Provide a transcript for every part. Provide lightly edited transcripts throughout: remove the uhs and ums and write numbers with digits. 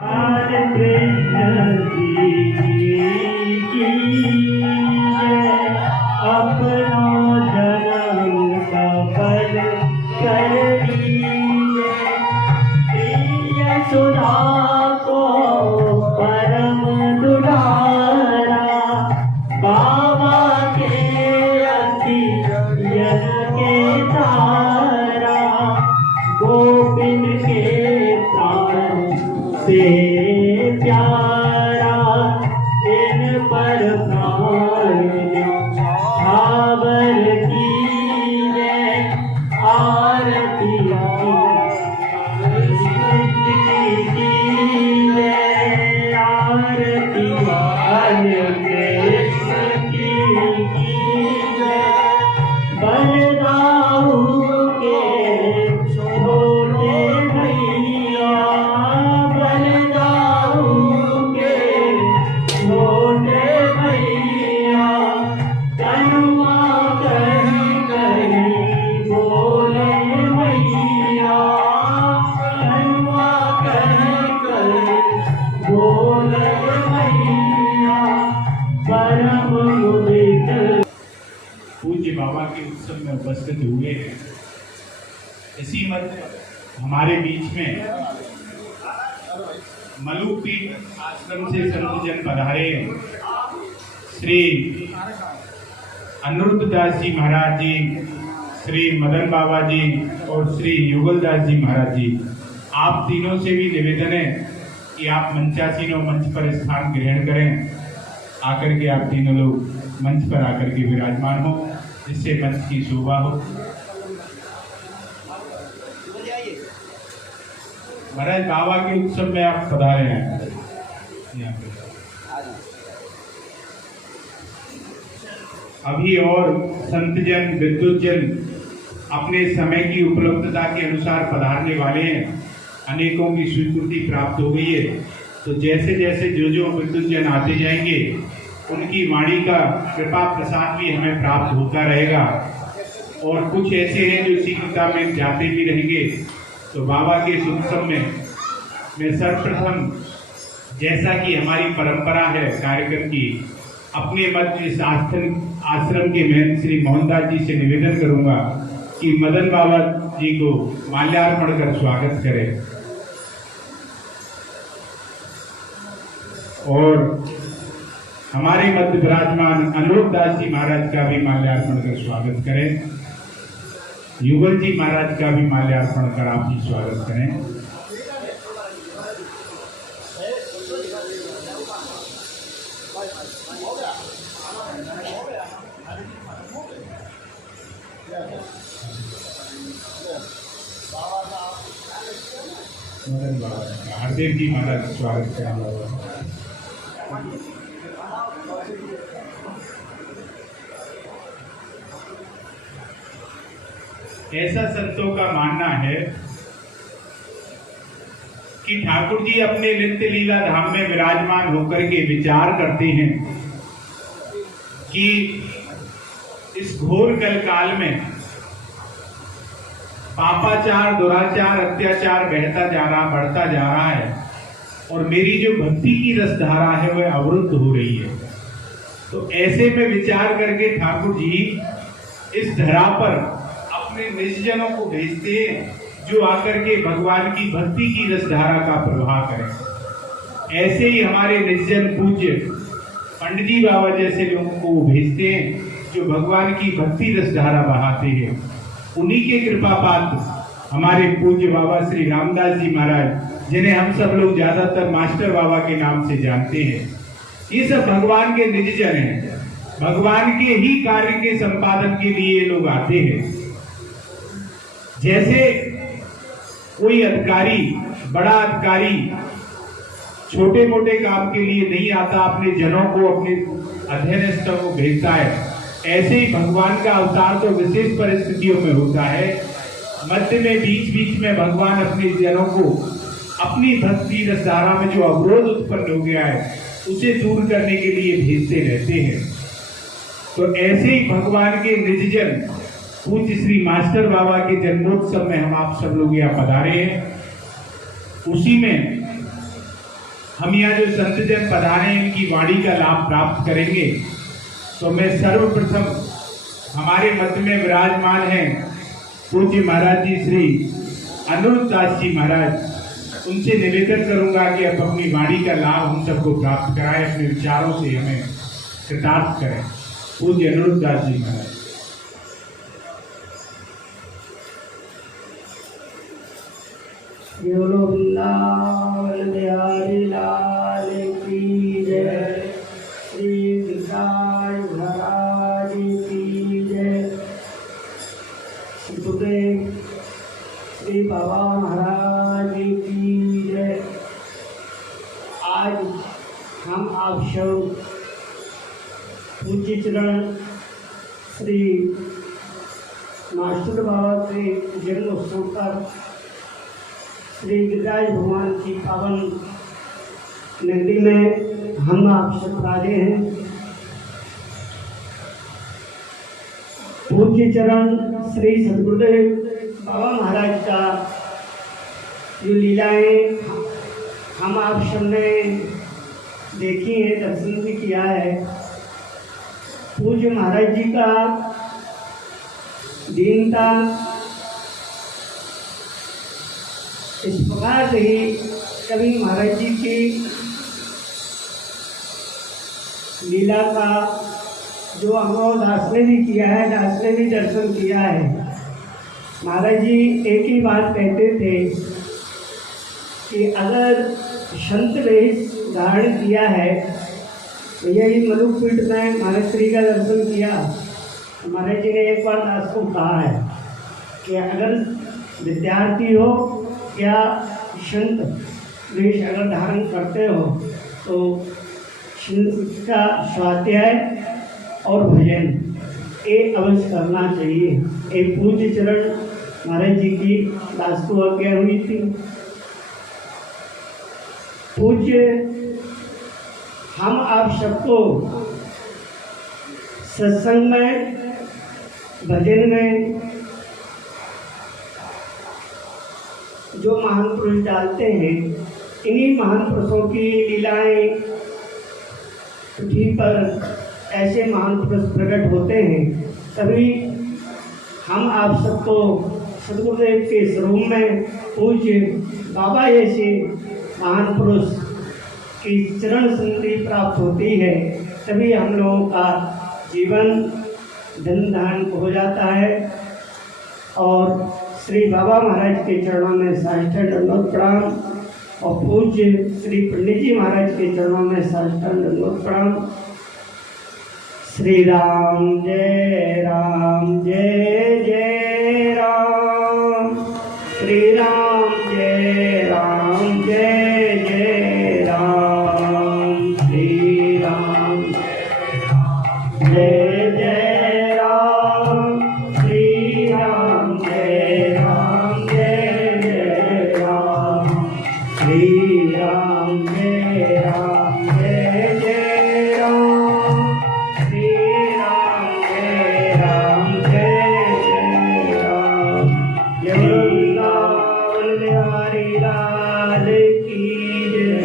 हरे कृष्ण जी की जय। अपनो जन्म सफल कर लिए, प्रिय सुधा को परम दुलारा, बाबा के अति यज्ञ के तारा, गोविंद के प्राण से प्यारा, इन पर प्राण छावर की जय। आरती की जय, आरती हरे कृष्ण की जय। बलदाऊ के छोटे भैया, बलदाऊ के छोटे भैया, तनुआ कहीं कहीं बोले मैया, तनुआ कहीं कहीं बोले मैया, परम मुदित। पूज्य बाबा के उत्सव में उपस्थित हुए हैं। इसी मध्य हमारे बीच में मलुकपीठ आश्रम से संतजन पधारे हैं। श्री अनिरुद्ध दास जी महाराज जी, श्री मदन बाबा जी और श्री युगलदास जी महाराज जी, आप तीनों से भी निवेदन है कि आप मंचासीनों मंच पर स्थान ग्रहण करें। आकर के आप तीनों लोग मंच पर आकर के विराजमान हो, जिससे मंच की शोभा हो। महाराज बाबा के उत्सव में आप पधारे हैं। अभी और संतजन विद्युतजन अपने समय की उपलब्धता के अनुसार पधारने वाले हैं। अनेकों की स्वीकृति प्राप्त हो गई है, तो जैसे जैसे जो विद्युतजन आते जाएंगे उनकी वाणी का कृपा प्रसाद भी हमें प्राप्त होता रहेगा। और कुछ ऐसे हैं जो शीघ्रता में जाते भी रहेंगे। तो बाबा के इस उत्सव में मैं सर्वप्रथम, जैसा कि हमारी परंपरा है कार्यक्रम की, अपने मध्य इस आश्रम के महंत श्री मोहनदास जी से निवेदन करूंगा कि मदन बाबा जी को माल्यार्पण कर स्वागत करें। और हमारे मध्य विराजमान अनिरुद्ध दास जी महाराज का भी माल्यार्पण कर स्वागत करें। युगल जी महाराज का भी माल्यार्पण कर आप ही स्वागत करें। मदन बाबा हरदेव जी महाराज स्वागत करें। ऐसा संतों का मानना है कि ठाकुर जी अपने नित्य लीला धाम में विराजमान होकर के विचार करते हैं कि इस घोर कल काल में पापाचार, दुराचार, अत्याचार बढ़ता जा रहा है और मेरी जो भक्ति की रसधारा है वह अवरुद्ध हो रही है। तो ऐसे में विचार करके ठाकुर जी इस धरा पर अपने निजजनों को भेजते हैं, जो आकर के भगवान की भक्ति की रसधारा का प्रवाह करें। ऐसे ही हमारे निजजन पूज्य पंडित जी बाबा जैसे लोगों को भेजते हैं, जो भगवान की भक्ति रसधारा बहाते हैं। उन्हीं के कृपा पात्र हमारे पूज्य बाबा श्री रामदास जी महाराज, जिन्हें हम सब लोग ज्यादातर मास्टर बाबा के नाम से जानते हैं, ये सब भगवान के निजजन हैं। भगवान के ही कार्य के संपादन के लिए लोग आते हैं। जैसे कोई अधिकारी, बड़ा अधिकारी छोटे मोटे काम के लिए नहीं आता, अपने जनों को, अपने अधीनस्थों को भेजता है, ऐसे ही भगवान का अवतार तो विशेष परिस्थितियों में होता है। मध्य में बीच बीच में भगवान अपने जनों को अपनी भक्ति रसधारा में जो अवरोध उत्पन्न हो गया है उसे दूर करने के लिए भेजते रहते हैं। तो ऐसे ही भगवान के निजजन पूज्य श्री मास्टर बाबा के जन्मोत्सव में हम आप सब लोग यहाँ पधारे हैं। उसी में हम यहाँ जो संत जन पधारे हैं इनकी वाणी का लाभ प्राप्त करेंगे। तो मैं सर्वप्रथम हमारे मध्य में विराजमान हैं पूज्य महाराज जी श्री अनिरुद्ध दास जी महाराज, उनसे निवेदन करूंगा कि अब अपनी वाणी का लाभ हम सबको प्राप्त कराएं, अपने विचारों से हमें कृतार्थ करें। पूज्य अनिरुद्ध दास जी महाराज। बोलो वृंदावन बिहारी लाल की जय, श्री विकास महाराज की जय, सुखदेव श्री बाबा महाराज की जय। आज हम आप सब पूज्य चरण श्री मास्टर बाबा के जन्म उत्सव पर श्री गिरिराज भगवान की पावन नगरी में हम आप सब राजे हैं। पूज्य चरण श्री सद्गुरुदेव बाबा महाराज का जो लीलाएं हम आप सबने देखी है, दर्शन भी किया है। पूज्य महाराज जी का दीनता इस प्रकार से ही कभी महाराज जी की लीला का जो अनुभव दास ने भी किया है, दास ने भी दर्शन किया है। महाराज जी एक ही बात कहते थे कि अगर संत वेश धारण किया है तो यही मलुकपीठ में महाराज श्री का दर्शन किया। महाराज जी ने एक बार दास को कहा है कि अगर विद्यार्थी हो या संत वेश अगर धारण करते हो तो संत का स्वाध्याय और भजन ये अवश्य करना चाहिए। एक पूज्य चरण महाराज जी की दास को आज्ञा हुई थी। पूज्य हम आप सबको सत्संग में, भजन में जो महान पुरुष डालते हैं, इन्हीं महान पुरुषों की लीलाएं पृथ्वी पर ऐसे महान पुरुष प्रकट होते हैं, तभी हम आप सबको सद्गुरुदेव के स्वरूप में पूज्य बाबा जैसे महान पुरुष की चरण संगति प्राप्त होती है, तभी हम लोगों का जीवन धन धान हो जाता है। और श्री बाबा महाराज के चरणों में साष्टांग दंडवत प्रणाम और पूज्य श्री पंडित जी महाराज के चरणों में साष्टांग दंडवत प्रणाम। श्री राम जय राम जय जय राम, श्री राम जय राम जय जय राम, श्री राम जय जय राम, श्री राम जय राम जय जय राम, श्री राम जय राम जय जय राम, श्री राम जय राम जय जय राम। जय वृंदावन बिहारी लाल की जय।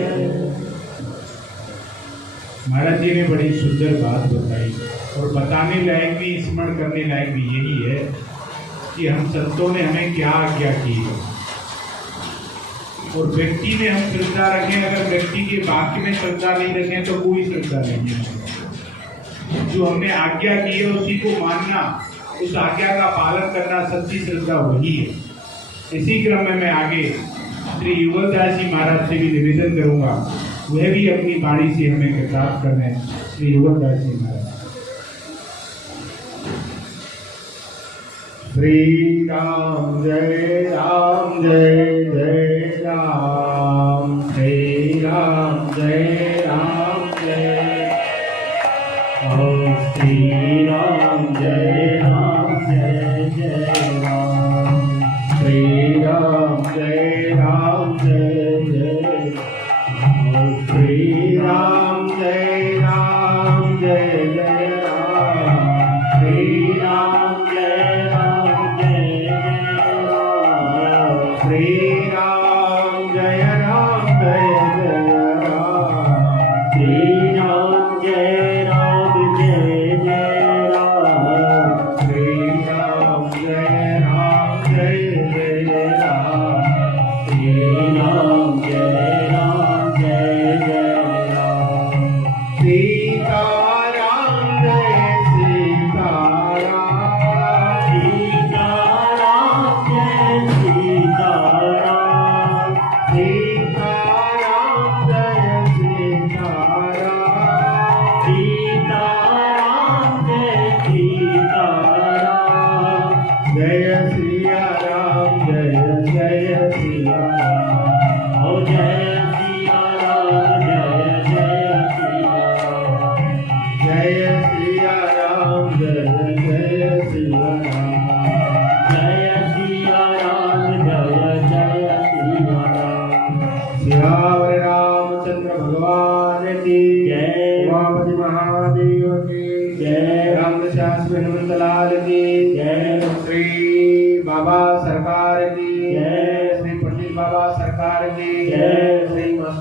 महाराज जी ने बड़ी सुंदर बात बताई और बताने लायक भी, स्मरण करने लायक भी यही है कि हम संतों ने हमें क्या आज्ञा की है और व्यक्ति में हम श्रद्धा रखें। अगर व्यक्ति के वाक्य में श्रद्धा नहीं रखें तो कोई श्रद्धा नहीं है। जो हमने आज्ञा की है उसी को मानना, उस आज्ञा का पालन करना सच्ची श्रद्धा वही है। इसी क्रम में मैं आगे श्री युगलदास जी महाराज से भी निवेदन करूंगा, वह भी अपनी वाणी से हमें कृतार्थ करने। श्री युगलदास जी महाराज। श्री राम जय राम जय जय राम, श्री राम जय राम जय, श्री राम जय राम जय जय राम, श्री राम जय राम जय जय, श्री राम जय राम जय जय राम, श्री राम जय राम जय जय राम, श्री राम जय राम जय जय राम,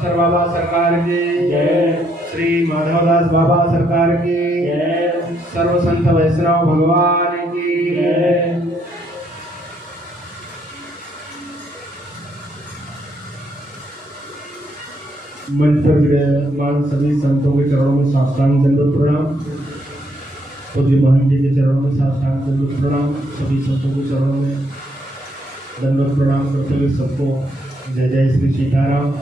मास्टर बाबा सरकार की जय। श्री माधवदास बाबा सरकार की जय। सर्व संत वैष्णव भगवान की जय। मंच पर विराजमान सभी संतों के चरणों में साष्टांग दंडवत प्रणाम। पूज्य महंत जी के चरणों में साष्टांग दंडवत प्रणाम। सभी संतों के चरणों में दंडवत प्रणाम करते हुए सबको जय जय श्री सीताराम।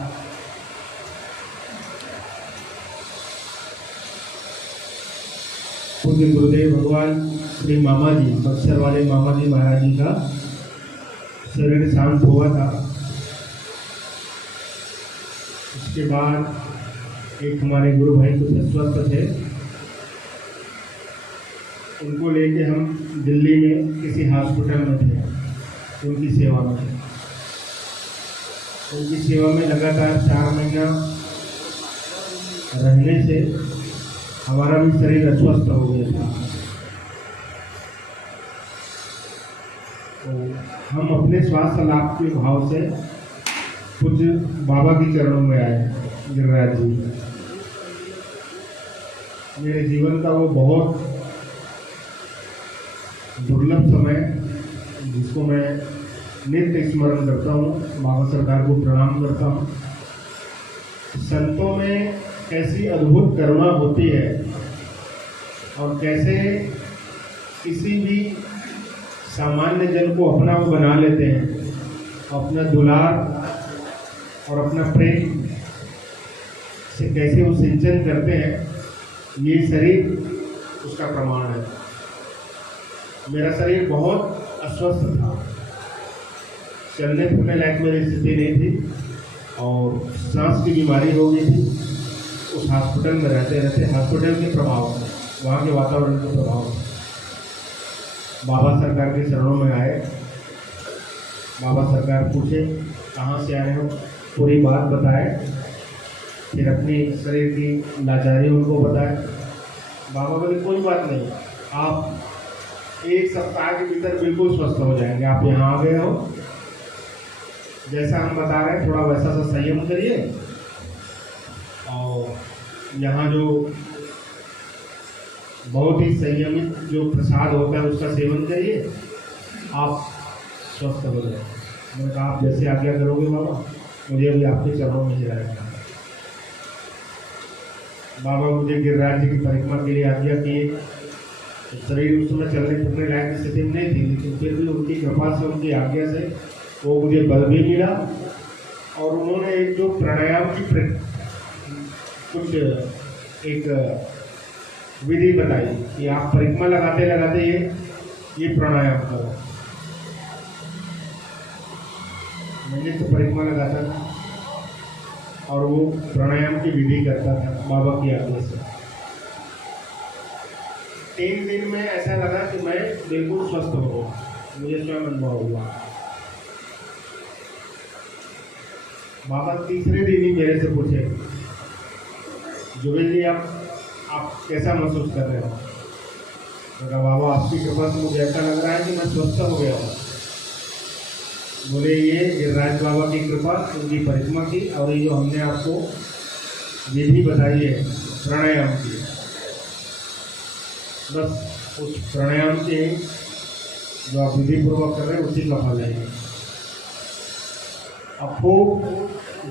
पूज्य गुरुदेव भगवान श्री मामा जी, बक्सर वाले मामा जी महाराज जी का शरीर शांत हुआ था। उसके बाद एक हमारे गुरु भाई कुछ अस्वस्थ थे, उनको लेके हम दिल्ली में किसी हॉस्पिटल में थे, उनकी सेवा में। उनकी सेवा में लगातार 4 महीना रहने से हमारा भी शरीर अस्वस्थ हो गया था। तो हम अपने स्वास्थ्य लाभ के भाव से कुछ बाबा के चरणों में आए, गिरिराज जी। मेरे जीवन का वो बहुत दुर्लभ समय जिसको मैं नित्य स्मरण करता हूँ, बाबा सरकार को प्रणाम करता हूँ। संतों में कैसी अद्भुत करुणा होती है और कैसे किसी भी सामान्य जन को अपना वो बना लेते हैं, अपना दुलार और अपना प्रेम से कैसे वो सिंचन करते हैं, ये शरीर उसका प्रमाण है। मेरा शरीर बहुत अस्वस्थ था, चलने फिरने लायक मेरी स्थिति नहीं थी और सांस की बीमारी हो गई थी। उस हॉस्पिटल में रहते रहते हॉस्पिटल के प्रभाव से, वहाँ के वातावरण के प्रभाव से बाबा सरकार के चरणों में आए। बाबा सरकार पूछे कहाँ से आए हो, पूरी बात बताए, फिर अपनी शरीर की लाचारी उनको बताए। बाबा बोले कोई बात नहीं, आप 1 सप्ताह के भीतर बिल्कुल स्वस्थ हो जाएंगे। आप यहाँ आ गए हो, जैसा हम बता रहे हैं थोड़ा वैसा सा संयम करिए और यहाँ जो बहुत ही संयमित जो प्रसाद होता है उसका सेवन करिए, आप स्वस्थ हो जाए। मैंने कहा आप जैसे आज्ञा करोगे बाबा, मुझे अभी आपके चरणों में ही रहेगा। बाबा मुझे गिरिराज जी की परिक्रमा के लिए आज्ञा किए। शरीर उस समय चलने फिरने लायक स्थिति में नहीं थी, लेकिन फिर भी उनकी कृपा से, उनकी आज्ञा से वो मुझे बल भी मिला। और उन्होंने एक जो प्राणायाम की कुछ एक विधि बताई कि आप परिक्रमा लगाते लगाते ये प्राणायाम करो। मैंने तो परिक्रमा लगाता था और वो प्राणायाम की विधि करता था बाबा की आज्ञा से। 3 दिन में ऐसा लगा कि मैं बिल्कुल स्वस्थ हो गया, मुझे स्वयं अनुभव हुआ। बाबा तीसरे दिन ही मेरे से पूछे, जुबेल जी आप कैसा महसूस कर रहे हो? मैं कहा बाबा आपकी कृपा से मुझे ऐसा लग रहा है कि मैं स्वस्थ हो गया हूँ। बोले ये गिरिराज बाबा की कृपा, उनकी परिक्रमा की, और ये जो हमने आपको विधि बताई है प्राणायाम की, बस उस प्राणायाम के जो आप विधि पूर्वक कर रहे हैं उसी का फल है। अब खूब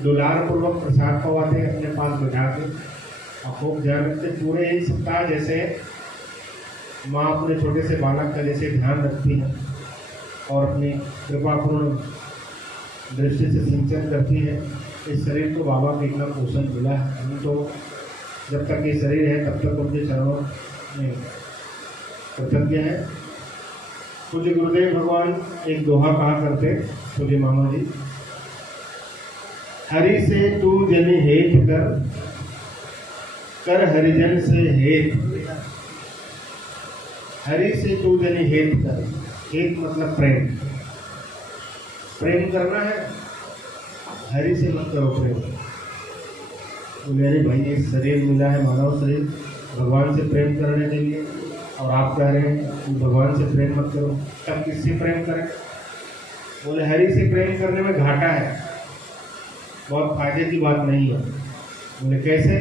दुलार पूर्वक प्रसाद पवाते हैं अपने पास बिठा के, और खूब ध्यान रखते। पूरे 1 सप्ताह जैसे माँ अपने छोटे से बालक का जैसे ध्यान रखती है और अपनी कृपापूर्ण दृष्टि से सिंचन करती है, इस शरीर को बाबा को इतना पोषण मिला है। हम तो जब तक ये शरीर है तब तक उनके चरणों में कृतज्ञ है। पूज्य गुरुदेव भगवान एक दोहा कहा करते, पूज्य मामा जी, हरि से तू जन हेत कर हरिजन से हेत। हरि से तू जन हेत कर, हेत मतलब प्रेम, प्रेम करना है, हरि से मत करो प्रेम। तो मेरे भाई एक शरीर मिला है, मानव शरीर, भगवान से प्रेम करने के लिए, और आप कह रहे हैं कि भगवान से प्रेम मत करो, तब किससे प्रेम करें? बोले हरि से प्रेम करने में घाटा है, बहुत फायदे की बात नहीं है। बोले कैसे?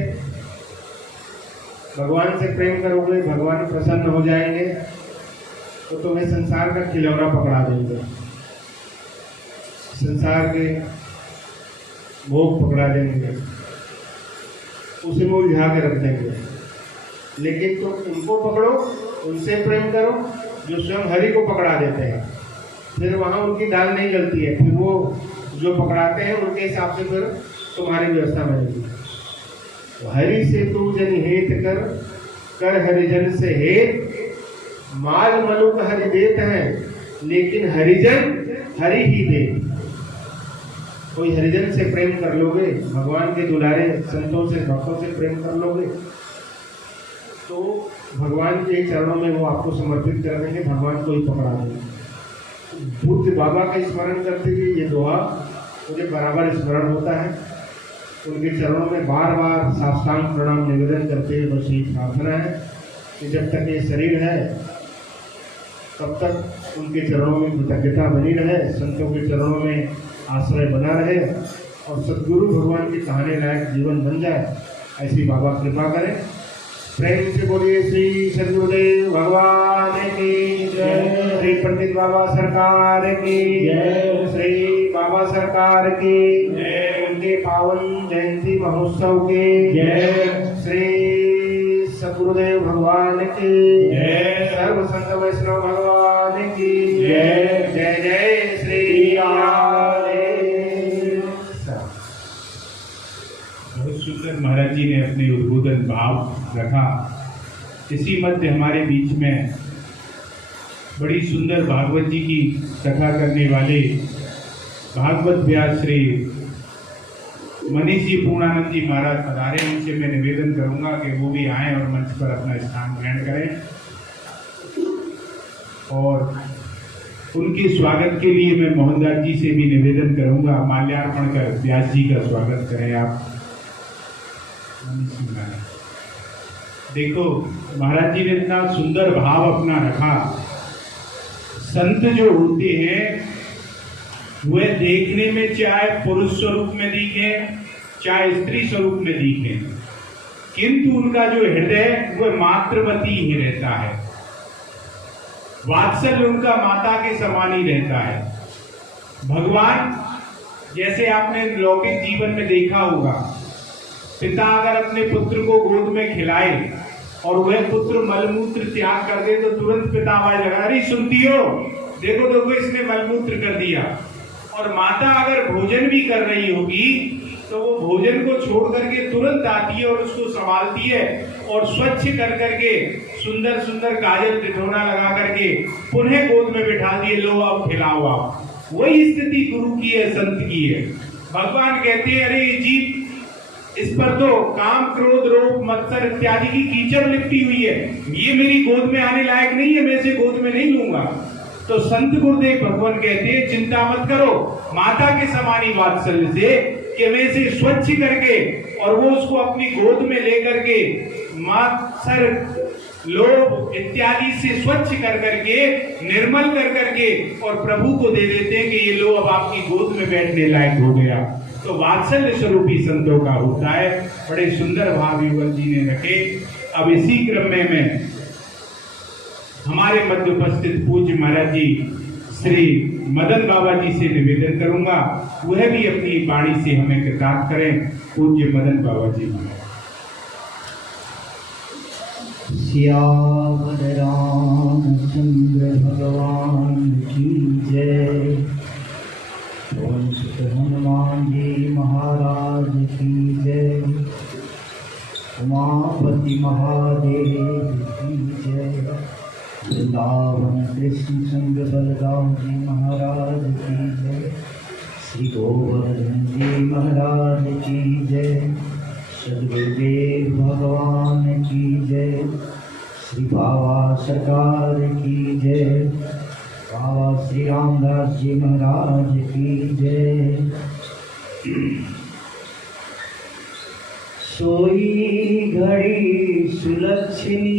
भगवान से प्रेम करोगे, भगवान प्रसन्न हो जाएंगे तो तुम्हें संसार का खिलौना पकड़ा देंगे, संसार के भोग पकड़ा देंगे, उसे में उलझा के रख देंगे। लेकिन तुम उनको पकड़ो, उनसे प्रेम करो जो स्वयं हरि को पकड़ा देते हैं। फिर वहाँ उनकी दाल नहीं जलती है, फिर वो जो पकड़ाते हैं उनके हिसाब से फिर तुम्हारी व्यवस्था बनेगी। तो हरि से तू जन हेत कर, कर हरिजन से हेत। माल मनुक हरि देत हैं, लेकिन हरिजन हरि ही दे। कोई हरिजन से प्रेम कर लोगे, भगवान के दुलारे संतों से भक्तों से प्रेम कर लोगे, तो भगवान के चरणों में वो आपको समर्पित कर देंगे, भगवान को ही पकड़ा देंगे। बुद्ध बाबा का स्मरण करते हुए ये दुआ मुझे बराबर स्मरण होता है। उनके चरणों में बार बार साष्टांग प्रणाम निवेदन करते हुए बस यही प्रार्थना है कि जब तक ये शरीर है तब तक उनके चरणों में कृतज्ञता बनी रहे, संतों के चरणों में आश्रय बना रहे और सद्गुरु भगवान के कहने लायक जीवन बन जाए, ऐसी बाबा कृपा करें। प्रेम से बोलिए श्री सद्गुरुदेव भगवान की जय, श्री पंडित बाबा सरकार की जय, श्री बाबा सरकार की जय, उनके पावन जयंती महोत्सव की जय, श्री सद्गुरुदेव भगवान की जय, सर्व संत वैष्णव भगवान की जय। जय जय श्री राम। बहुत सुंदर महाराज जी ने अपने उद्बोधन भाव रखा। इसी मध्य हमारे बीच में बड़ी सुंदर भागवत जी की कथा करने वाले भागवत व्यास श्री मनीष जी पूर्णानंद जी महाराज पधारे। उनसे मैं निवेदन करूंगा कि वो भी आएं और मंच पर अपना स्थान ग्रहण करें और उनके स्वागत के लिए मैं मोहनदास जी से भी निवेदन करूंगा, माल्यार्पण कर व्यास जी का स्वागत करें आप। देखो महाराज जी ने इतना सुंदर भाव अपना रखा। संत जो होते हैं वे देखने में चाहे पुरुष स्वरूप में दिखे चाहे स्त्री स्वरूप में दिखे, किंतु उनका जो हृदय वह मातृवती ही रहता है। वात्सल्य उनका माता के समान ही रहता है। भगवान जैसे आपने लौकिक जीवन में देखा होगा, पिता अगर अपने पुत्र को गोद में खिलाए और वह पुत्र मलमूत्र त्याग कर दे तो तुरंत पिता आवाज लगा, अरे सुनती हो, देखो देखो इसने मलमूत्र कर दिया। और माता अगर भोजन भी कर रही होगी तो वो भोजन को छोड़ करके तुरंत आती है और उसको संभालती है और स्वच्छ कर करके सुंदर सुंदर काजल टिठोना लगा करके पुनः गोद में बिठा दिए, लो अब खिलाओ आप। वही स्थिति गुरु की है, संत की है। भगवान कहते हैं अरे जीव, इस पर तो काम क्रोध रोग मत्सर इत्यादि की कीचड़ लिपटी हुई है, ये मेरी गोद में आने लायक नहीं है, मैं इसे गोद में नहीं लूंगा। तो संत गुरुदेव भगवान कहते हैं चिंता मत करो, माता के समान ही वात्सल्य से कि मैं इसे स्वच्छ करके और वो उसको अपनी गोद में लेकर के मत्सर लोभ इत्यादि से स्वच्छ कर करके निर्मल कर करके और प्रभु को दे देते हैं कि ये लो अब आपकी गोद में बैठने लायक हो गया। तो वात्सल्य स्वरूप ही संतों का होता है। बड़े सुंदर भाव युगल जी ने रखे। अब इसी क्रम में मैं हमारे मध्य उपस्थित पूज्य महाराज जी श्री मदन बाबा जी से निवेदन करूंगा, वह भी अपनी वाणी से हमें कृतार्थ करें। पूज्य मदन बाबा जी। सियावर रामचंद्र भगवान की जय। पवन सुत हनुमान जी महाराज की जय। उमापति महादेव की जय। वृंदावन कृष्ण संग बलराम जी महाराज की जय। श्री गोवर्धन जी महाराज की जय। सद्गुरुदेव भगवान की जय। श्री बाबा सरकार की जय। बाबा श्री रामदास जी महाराज की जय। सोई घड़ी सुलक्षणी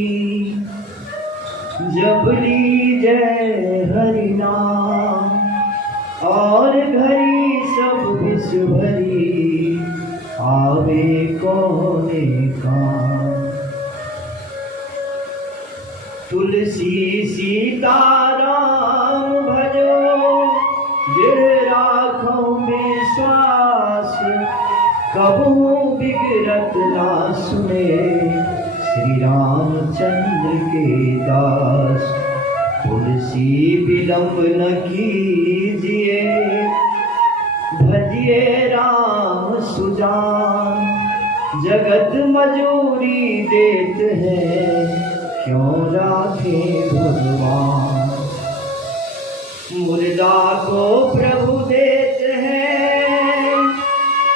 जब ली जय हरि नाम, और घड़ी सब विश्व भरी आवे कोने काम। तुलसी सीताराम भजो, दृढ़ राखो में श्वास, कबू बिगड़त ना सुने श्री रामचंद्र के दास। तुलसी विलंब न कीजिए, भजिए राम सुजान। जगत मजूरी देते हैं, क्यों राखे भगवान। मुर्दा को प्रभु देते हैं,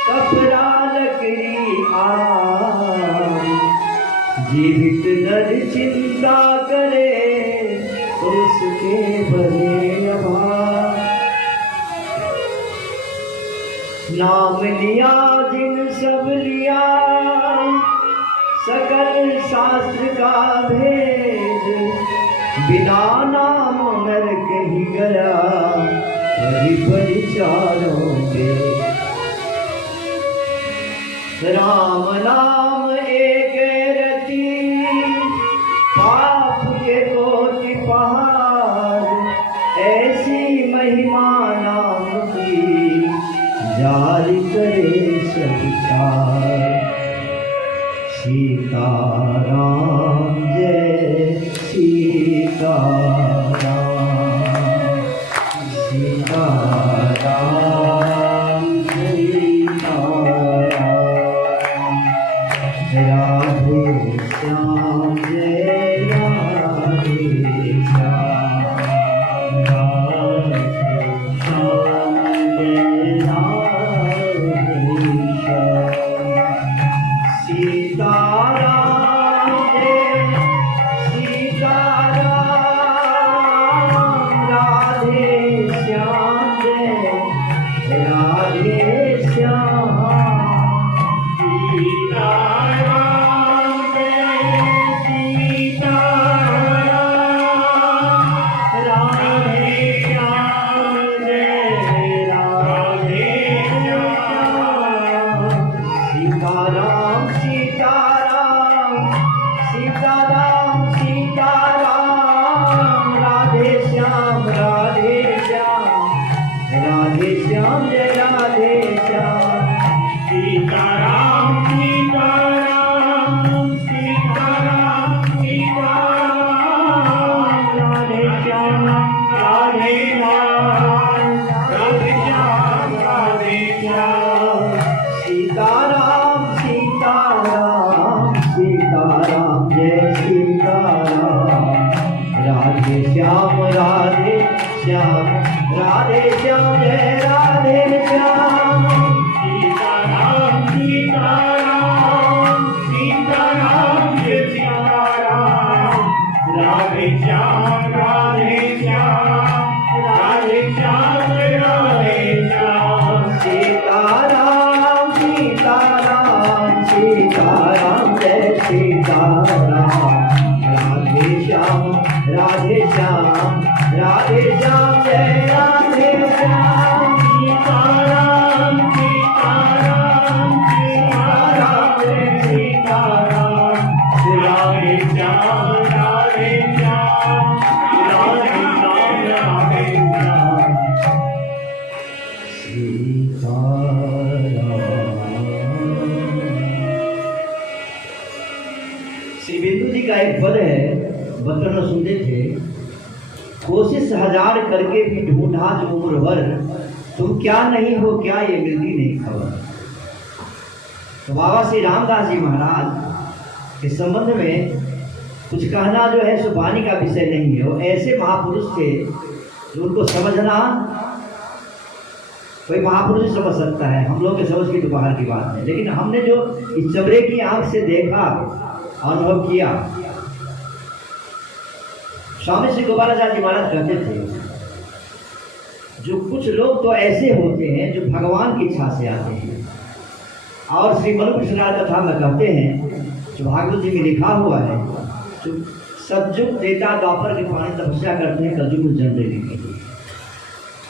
कपड़ा लकड़ी आम। जीवित नर चिंता करे, उसके बने अभाव। नाम लिया जिन सब लिया, सकल शास्त्र का भेद। बिना नाम नरक ही गया, हरि परिचारों वेद। राम नाम एक रति, पाप के कोटि पहाड़। ऐसी महिमा नाम की, जारी करे सब चार। सीताराम जय सीताराम, सीताराम सीताराम। राधे श्याम जय राधे श्याम, राधे श्याम जय राधे श्याम। सीताराम जय सीताराम, राधे श्याम जय राधे श्याम। सीताराम जय सीताराम, राधे श्याम जय राधे श्याम। सीताराम सीताराम, सीताराम सीताराम, राधे श्याम राधे श्याम जय राधे श्याम। सीताराम सीताराम, सीताराम सीताराम, राधे श्याम राधे श्याम, राधे श्याम राधे श्याम। सीताराम सीताराम, सीताराम जय सीताराम, राधे श्याम राधे श्याम, राधे श्याम जय राधे श्याम। सीताराम सीताराम, सीताराम जय सीताराम, राधे श्याम राधे श्याम, राधे श्याम राधे श्याम। सीताराम सीताराम, सीताराम जय सीताराम, राधे श्याम राधे श्याम, राधे श्याम जय राधे श्याम। सीताराम सीताराम, सीताराम जय सीताराम, राधे श्याम राधे श्याम, राधे श्याम राधे श्याम। श्री बिंदु जी का एक पद है, बचपन में सुनते थे। कोशिश हजार करके भी ढूंढा जो उम्र भर, तुम क्या नहीं हो क्या ये मिलती नहीं खबर। तो बाबा श्री रामदास जी महाराज के संबंध में कुछ कहना जो है सो वाणी का विषय नहीं है। वो ऐसे महापुरुष थे जो उनको समझना कोई महापुरुष समझ सकता है, हम लोग के समझ की तो बाहर की बात है। लेकिन हमने जो इस चबरे की आंख से देखा, अनुभव किया। स्वामी श्री गोपालाचार्य जी महाराज कहते थे, जो कुछ लोग तो ऐसे होते हैं जो भगवान की इच्छा से आते हैं, और श्री मनु कृष्णार्थ कथा में कहते हैं, जो भागवत जी में लिखा हुआ है, जो सतयुग त्रेता द्वापर के पानी तपस्या करते हैं कलयुग में जन्म लेने के लिए।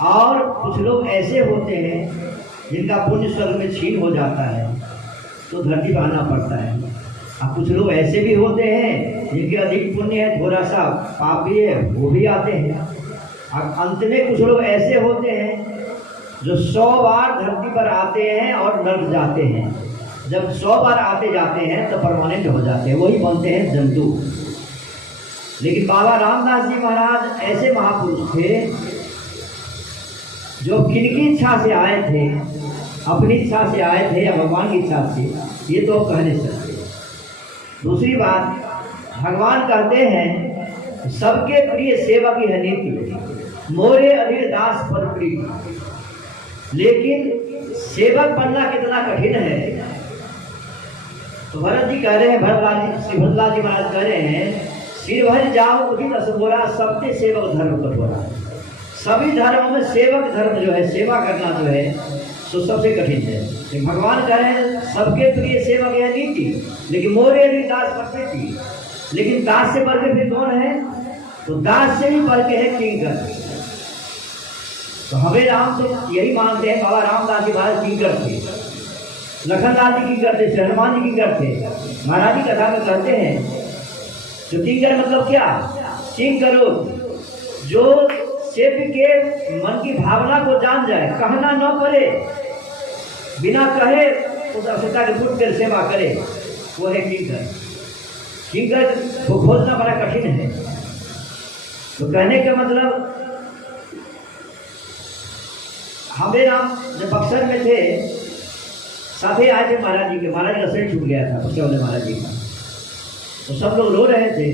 और कुछ लोग ऐसे होते हैं जिनका पुण्य स्वर्ग में छीन हो जाता है, तो धरती पर आना पड़ता है। अब कुछ लोग ऐसे भी होते हैं जिनके अधिक पुण्य है, थोड़ा सा पाप भी है, वो भी आते हैं। अब अंत में कुछ लोग ऐसे होते हैं जो 100 बार धरती पर आते हैं और नर्क जाते हैं। जब 100 बार आते जाते हैं तो परमानेंट हो जाते हैं, वही बनते हैं जंतु। लेकिन बाबा रामदास जी महाराज ऐसे महापुरुष थे जो किनकी इच्छा से आए थे, अपनी इच्छा से आए थे या भगवान की इच्छा से, ये तो कह नहीं सकते। दूसरी बात, भगवान कहते हैं सबके प्रिय सेवक ही है नीति, मोरे अधीर दास पर प्रीति। लेकिन सेवक बनना कितना कठिन है। तो भरत जी कह रहे हैं, श्री भरतलाल जी महाराज कह रहे हैं, सिर भर जाओ उदित असुरा, सबके सेवक धर्म कठोरा। सभी धर्मों में सेवक धर्म जो है, सेवा करना जो है तो सबसे कठिन है। लेकिन भगवान कह रहे हैं सबके प्रिय सेवक है नीति, लेकिन मोरे अधीर दास पर प्रीति। लेकिन दास से बढ़ के फिर कौन है? तो दास से ही बढ़ के है किंकर। तो हमें राम से यही मानते हैं, बाबा रामदास जी महाराज किंकर थे, लखनलाल जी किंकर थे, हनुमान जी किंकर थे। महाराज जी कथा में कहते हैं तो किंकर मतलब क्या? किंकरो, जो सेव्य के मन की भावना को जान जाए, कहना न पड़े, बिना कहे उस आवश्यकता के फुट कर सेवा करे, वो है किंकर। किंकर को खोजना बड़ा कठिन है। तो कहने का मतलब, हमें राम जब बक्सर में थे, साथे आए थे महाराज जी के, महाराज का सिर छूट गया था बक्सर वाले महाराज जी का। तो सब लोग रो रहे थे।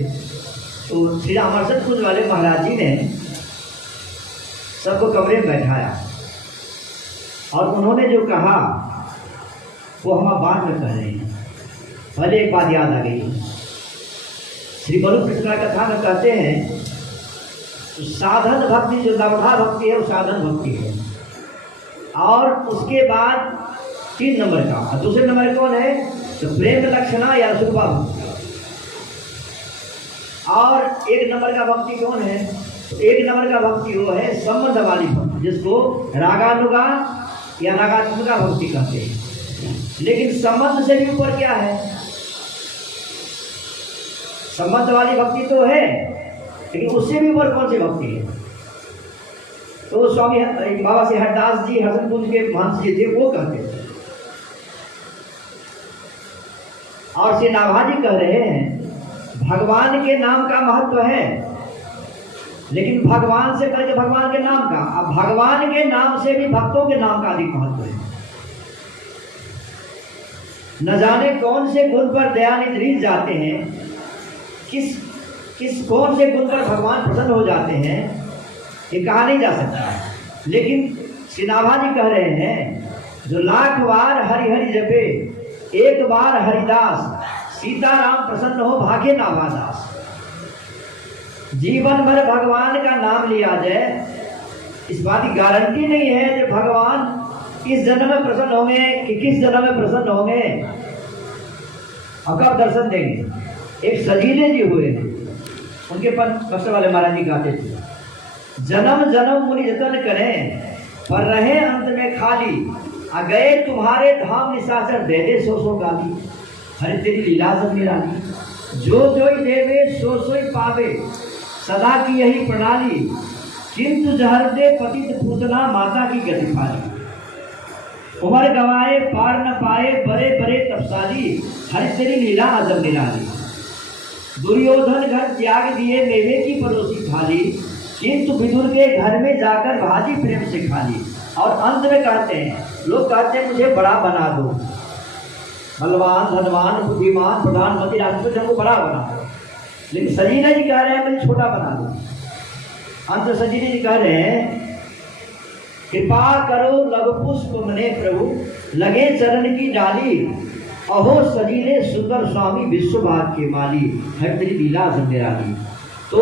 तो श्री रामर्षद कुंज वाले महाराज जी ने सबको कमरे में बैठाया और उन्होंने जो कहा वो हम बाद में कह रहे हैं। पहले एक बात याद आ गई। श्री बलु कृष्ण कथा में कहते हैं तो साधन भक्ति जो लब्धा भक्ति है वो साधन भक्ति है, और उसके बाद 3 नंबर का, और दूसरे नंबर कौन है? तो प्रेम लक्षणा या सुखा भक्ति। और 1 नंबर का भक्ति कौन है? तो 1 नंबर का भक्ति वो है संबंध वाली भक्ति, जिसको रागानुगा या रागात्मिका भक्ति कहते हैं। लेकिन संबंध से भी ऊपर क्या है? संबंध वाली भक्ति तो है, लेकिन उससे भी ऊपर कौन सी भक्ति है? तो स्वामी बाबा श्री हरदास जी हसनकुंज के महंत जी थे, वो कहते थे। और श्री नाभाजी कह रहे हैं भगवान के नाम का महत्व है, लेकिन भगवान से करके भगवान के नाम का, अब भगवान के नाम से भी भक्तों के नाम का अधिक महत्व है। न जाने कौन से गुण पर दयानिधि रीझ जाते हैं, किस कौन से गुण पर भगवान प्रसन्न हो जाते हैं, ये कहा नहीं जा सकता। लेकिन श्री नाभाजी कह रहे हैं जो 1,00,000 बार हरि हरि जपे, 1 बार हरिदास, सीताराम प्रसन्न हो भाग्य नाभादास। जीवन भर भगवान का नाम लिया जाए, इस बात की गारंटी नहीं है कि भगवान इस जन्म में प्रसन्न होंगे कि किस जन्म में प्रसन्न होंगे और कब दर्शन देंगे। एक सजीले जी हुए हैं, उनके पर बक्सर वाले महाराज जी कहते थे, जन्म जन्म मुनि जतन करें पर रहे अंत में खाली, आ गए तुम्हारे धाम निशाचर दे दे सो गाली। हरे तेरी लीला सब निराली, जो जोई देवे सो सोई पावे, सदा की यही प्रणाली, किंतु जहर दे पतित पूतना माता की गति पाली। उमर गवाए पार न पाए बड़े बड़े तपसाली, हरे तेरी लीला अजब निराली। दुर्योधन घर त्याग दिए मेवे की परोसी थाली, किंतु विदुर के घर में जाकर भाजी प्रेम से खाली। और अंत में कहते हैं, लोग कहते हैं मुझे बड़ा बना दो, बलवान धनवान बुद्धिमान प्रधानमंत्री राष्ट्रपति हमको बड़ा बना दो, लेकिन सजीना जी कह रहे हैं मुझे छोटा बना दो। अंत सजीना जी कह रहे हैं कृपा करो लघु पुष्प मने प्रभु, लगे चरण की डाली, अहो सजीने सुंदर स्वामी विश्वभाग के माली, हर तेरी लीला सब निराली। तो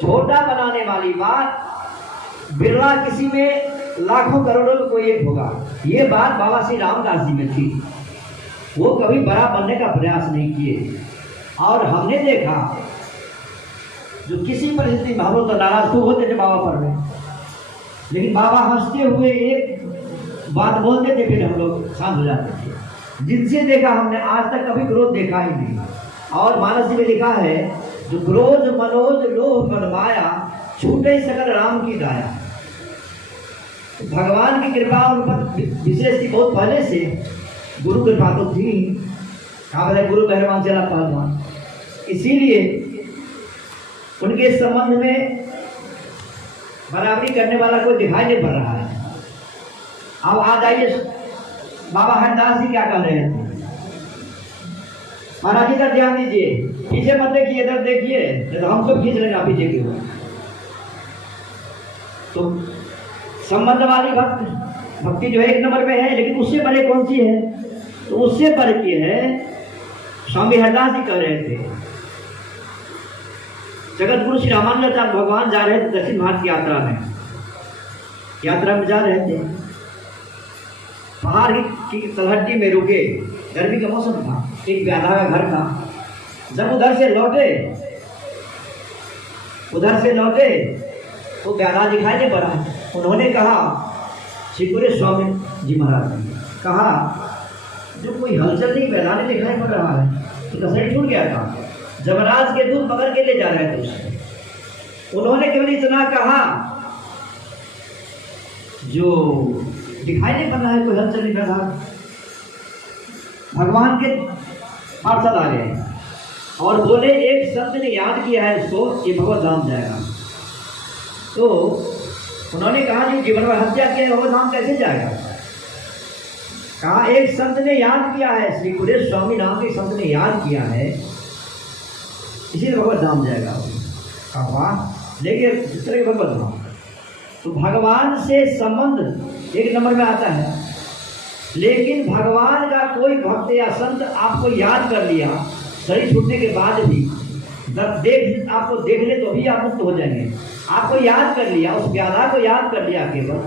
छोटा बनाने वाली बात बिरला किसी में लाखों करोड़ों में कोई एक होगा, ये बात बाबा श्री रामदास जी में थी। वो कभी बड़ा बनने का प्रयास नहीं किए। और हमने देखा जो किसी परिस्थिति में हम लोग तो नाराज तो होते थे बाबा पर में, लेकिन बाबा हंसते हुए एक बात बोलते थे, फिर हम लोग शांत हो जाते थे। जिनसे देखा हमने आज तक कभी क्रोध देखा ही नहीं। और मानस में लिखा है, जो क्रोध मनोज लोभ मन माया, छूटे सकल राम की दाया। तो भगवान की कृपा उन पर विशेष थी, बहुत पहले से गुरु कृपा तो थी। कहा बताए गुरु पहलवान चला पहलवान, इसीलिए उनके संबंध में बराबरी करने वाला कोई दिखाई नहीं पड़ रहा है। अब आज आइए, बाबा हरदास जी क्या कह रहे थे। महाराज इधर ध्यान दीजिए, पीछे मत देखिए, इधर देखिए, तो हम सब खींच लेंगे पीछे की ओर। तो संबंध वाली भक्ति जो है एक नंबर पे है, लेकिन उससे बड़े कौन सी है? तो उससे बढ़ के है, स्वामी हरदास जी कह रहे थे, जगत गुरु श्री रामानंद भगवान जा रहे थे दक्षिण भारत की यात्रा में जा रहे थे। पहाड़ की तलहटी में रुके, गर्मी का मौसम था, एक व्याधा का घर था। जब उधर से लौटे तो व्याधा दिखाई नहीं पड़ा। उन्होंने कहा, श्री स्वामी जी महाराज ने कहा, जो कोई हलचल नहीं, व्याधा नहीं दिखाई पड़ रहा है, तो कसरत छूट गया था। जमराज के दूध पकड़ के ले जा रहे थे उससे। उन्होंने केवल इतना कहा, जो दिखाई नहीं पड़ रहा है, कोई हलचल नहीं कर रहा। भगवान के पार्षद आ गए और बोले, एक संत ने याद किया है उसको, ये भगवत धाम जाएगा। तो उन्होंने कहा, जी जीवन में हत्या किया, भगवत धाम कैसे जाएगा? कहा, एक संत ने याद किया है, श्री कुरेश स्वामी नाम के संत ने याद किया है, इसीलिए भगवत धाम जाएगा। कहा, वाह, लेकिन दूसरे भगवत धाम। तो भगवान से संबंध एक नंबर में आता है, लेकिन भगवान का कोई भक्त या संत आपको याद कर लिया, शरीर छूटने के बाद भी आपको देख ले तो भी आप मुक्त हो जाएंगे। आपको याद कर लिया, उस व्याधा को याद कर लिया केवल,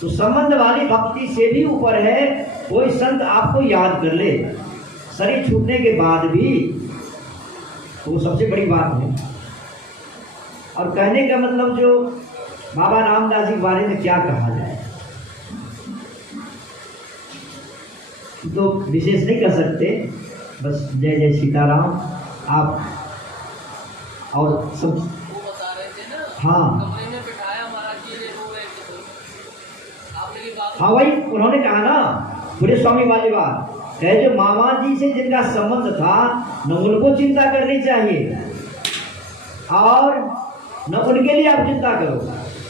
तो संबंध वाली भक्ति से भी ऊपर है, कोई संत आपको याद कर ले शरीर छूटने के बाद भी, तो सबसे बड़ी बात है। और कहने का मतलब जो बाबा रामदास जी के बारे में क्या कहा जाए, तो विशेष नहीं कर सकते, बस जय जय सीताराम। आप और सब हाँ हाँ वही उन्होंने कहा ना, पूरे स्वामी वाली बात है, जो मामा जी से जिनका संबंध था, न उनको चिंता करनी चाहिए और न उनके लिए आप चिंता करो,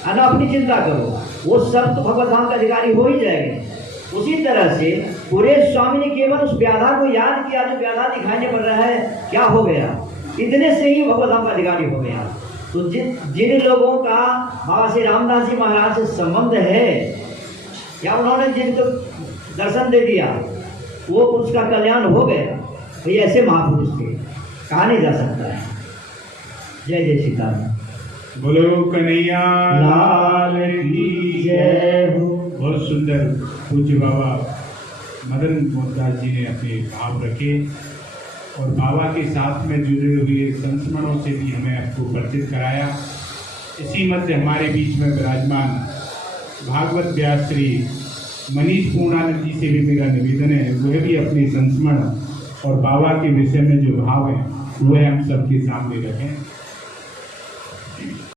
न अपनी चिंता करो, वो सब तो भगवत धाम का अधिकारी हो ही जाएंगे। उसी तरह से पूरे स्वामी ने केवल उस व्याधा को याद किया, जो व्याधा दिखाई नहीं पड़ रहा है, क्या हो गया, इतने से ही भगवत धाम का अधिकारी हो गया। तो जिन लोगों का बाबा श्री रामदास जी महाराज से संबंध है, या उन्होंने जिनको दर्शन दे दिया, वो उसका कल्याण हो गया। तो ऐसे महापुरुष के कहा नहीं जा सकता है। जय जय सीताराम। बोलो कन्हैया लाल की जय हो। बहुत सुंदर पूज्य बाबा मदन मोहनदास जी ने अपने भाव रखे और बाबा के साथ में जुड़े हुए संस्मरणों से भी हमें आपको परिचित कराया। इसी मध्य हमारे बीच में विराजमान भागवत व्यास श्री मनीष पूर्णानंद जी से भी मेरा निवेदन है, वह भी अपने संस्मरण और बाबा के विषय में जो भाव है वह हम सबके सामने रखें।